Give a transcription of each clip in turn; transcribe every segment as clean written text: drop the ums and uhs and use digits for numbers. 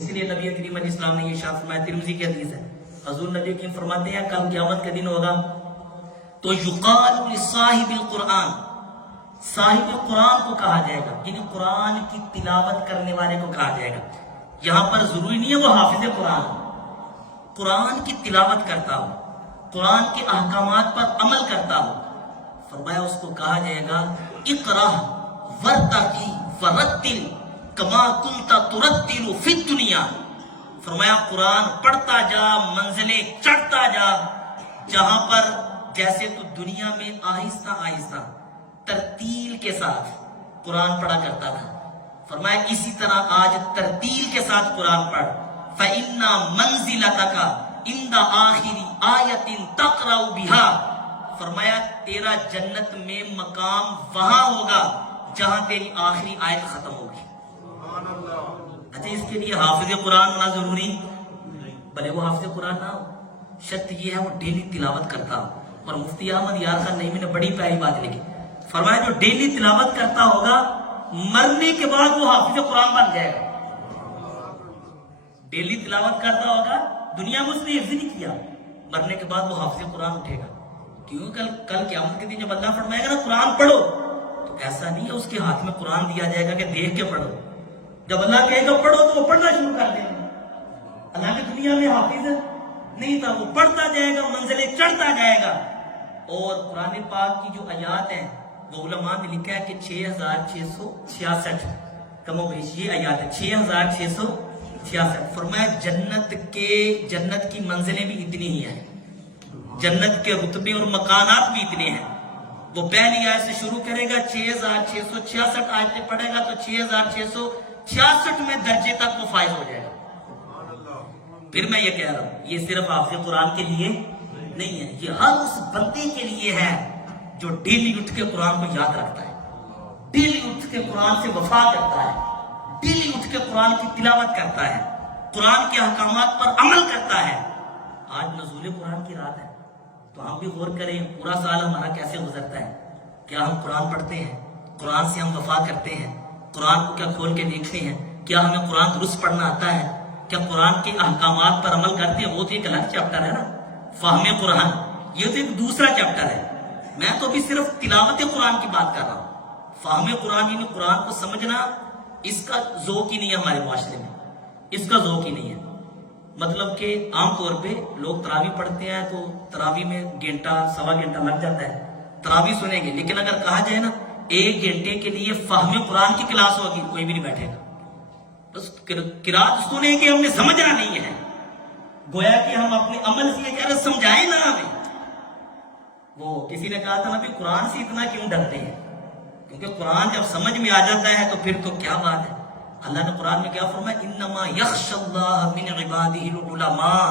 اسی لیے نبی کریم علیہ السلام نے یہ ارشاد فرمایا، ترمذی کی حدیث ہے، حضور نبی کریم فرماتے ہیں کل قیامت کے دن ہوگا تو یقال لصاحب القرآن، صاحب قرآن کو کہا جائے گا، یعنی قرآن کی تلاوت کرنے والے کو کہا جائے گا۔ یہاں پر ضروری نہیں ہے وہ حافظ قرآن، قرآن کی تلاوت کرتا ہو، قرآن کے احکامات پر عمل کرتا ہو، فرمایا اس کو کہا جائے گا اقرأ ورتقی ورتل کما کنت ترتل فی الدنیا، فرمایا قرآن پڑھتا جا، منزلیں چڑھتا جا، جہاں پر جیسے تو دنیا میں آہستہ آہستہ ترتیل کے ساتھ قرآن پڑھا کرتا تھا، فرمایا اسی طرح آج ترتیل کے ساتھ قرآن پڑھ، فَإِنَّ مَنزِلَتَكَ عِنْدَ آخِرِ آیَةٍ تَقْرَأُ بِهَا، فرمایا تیرا جنت میں مقام وہاں ہوگا جہاں تیری آخری آیت ختم ہوگی۔ اچھا اس کے لیے حافظ قرآن ہونا ضروری، بھلے وہ حافظ قرآن نہ ہو، شرط یہ ہے وہ ڈیلی تلاوت کرتا ہو۔ اور مفتی احمد یار خان نعیمی نے بڑی پیاری بات لکھی، فرمایا جو ڈیلی تلاوت کرتا ہوگا مرنے کے بعد وہ حافظ قرآن بن جائے گا۔ ڈیلی تلاوت کرتا ہوگا، دنیا میں اس نے حفظ نہیں کیا، مرنے کے بعد وہ حافظ قرآن اٹھے گا۔ کیوں کل قیامت کے دن جب اللہ فرمائے گا نا قرآن پڑھو، تو ایسا نہیں ہے اس کے ہاتھ میں قرآن دیا جائے گا کہ دیکھ کے پڑھو، جب اللہ کہے گا پڑھو تو وہ پڑھنا شروع کر دے گا۔ اللہ کی دنیا میں حافظ نہیں تھا، وہ پڑھتا جائے گا، منزلیں چڑھتا جائے گا۔ اور قرآن پاک کی جو آیات ہیں وہ علماء نے لکھا ہے کہ 6666 کم و بیش یہ آیات ہے، 6666، فرمایا جنت کی منزلیں بھی اتنی ہی ہیں، جنت کے رتبے اور مکانات بھی اتنے ہیں۔ وہ پہلی آیت سے شروع کرے گا، 6666 آیتیں پڑھے گا تو 6666 میں درجے تک وہ فائز ہو جائے گا۔ پھر میں یہ کہہ رہا ہوں یہ صرف حافظ قرآن کے لیے نہیں ہے، یہ ہر اس بندے کے لیے ہے جو ڈیلی اٹھ کے قرآن کو یاد رکھتا ہے، ڈیلی اٹھ کے قرآن سے وفا کرتا ہے، ڈیلی اٹھ کے قرآن کی تلاوت کرتا ہے، قرآن کے احکامات پر عمل کرتا ہے۔ آج نزول قرآن کی رات ہے تو ہم بھی غور کریں پورا سال ہمارا کیسے گزرتا ہے۔ کیا ہم قرآن پڑھتے ہیں؟ قرآن سے ہم وفا کرتے ہیں؟ قرآن کو کیا کھول کے دیکھتے ہیں؟ کیا ہمیں قرآن درست پڑھنا آتا ہے؟ کیا قرآن کے احکامات پر عمل کرتے ہیں؟ وہ تو ایک الگ چیپٹر ہے نا، فہم قرآن، یہ تو ایک دوسرا چیپٹر ہے۔ میں تو ابھی صرف تلاوت قرآن کی بات کر رہا ہوں۔ فہم قرآن یعنی قرآن کو سمجھنا، اس کا ذوق ہی نہیں ہے ہمارے معاشرے میں، اس کا ذوق ہی نہیں ہے۔ مطلب کہ عام طور پہ لوگ تراویح پڑھتے ہیں تو تراویح میں گھنٹہ سوا گھنٹہ لگ جاتا ہے، تراویح سنیں گے، لیکن اگر کہا جائے نا 1 گھنٹے کے لیے فہم قرآن کی کلاس ہوگی، کوئی بھی نہیں بیٹھے گا، بس قرات سنیں گے، ہم نے سمجھنا نہیں ہے، گویا کہ ہم اپنے عمل سے یہ کہہ رہے سمجھائیں نا ہمیں۔ وہ کسی نے کہا تھا نا بھی قرآن سے اتنا کیوں ڈرتے ہیں، کیونکہ قرآن جب سمجھ میں آ جاتا ہے تو پھر تو کیا بات ہے۔ اللہ نے قرآن میں کیا فرمایا، انما یخشی اللہ من عبادہ العلماء،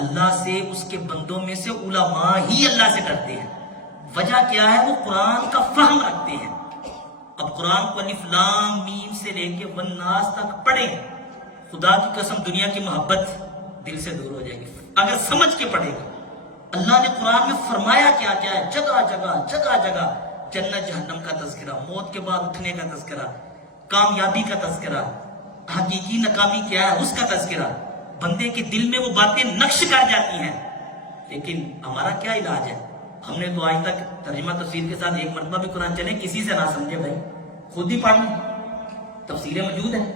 اللہ سے اس کے بندوں میں سے علماء ہی اللہ سے ڈرتے ہیں۔ وجہ کیا ہے؟ وہ قرآن کا فہم رکھتے ہیں۔ اب قرآن کو الف لام میم سے لے کے والناس تک پڑھیں، خدا کی قسم دنیا کی محبت دل سے دور ہو جائے گی اگر سمجھ کے پڑھے گا۔ اللہ نے قرآن میں فرمایا کیا کیا ہے، جگہ جگہ جنت جہنم کا تذکرہ، موت کے بعد اٹھنے کا تذکرہ، کامیابی کا تذکرہ، حقیقی ناکامی کیا ہے اس کا تذکرہ۔ بندے کے دل میں وہ باتیں نقش کر جاتی ہیں، لیکن ہمارا کیا علاج ہے؟ ہم نے تو آج تک ترجمہ تفسیر کے ساتھ ایک مرتبہ بھی قرآن چلے کسی سے نہ سمجھے، بھائی خود ہی پڑھ لیں، تفسیریں موجود ہیں،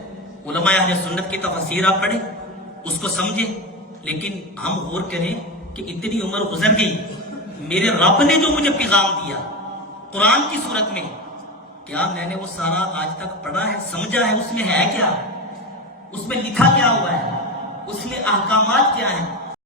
علماء اہل سنت کی تفسیر آپ پڑھیں، اس کو سمجھیں۔ لیکن ہم غور کریں کہ اتنی عمر گزر گئی، میرے رب نے جو مجھے پیغام دیا قرآن کی صورت میں، کیا میں نے وہ سارا آج تک پڑھا ہے، سمجھا ہے؟ اس میں ہے کیا؟ اس میں لکھا کیا ہوا ہے؟ اس میں احکامات کیا ہیں؟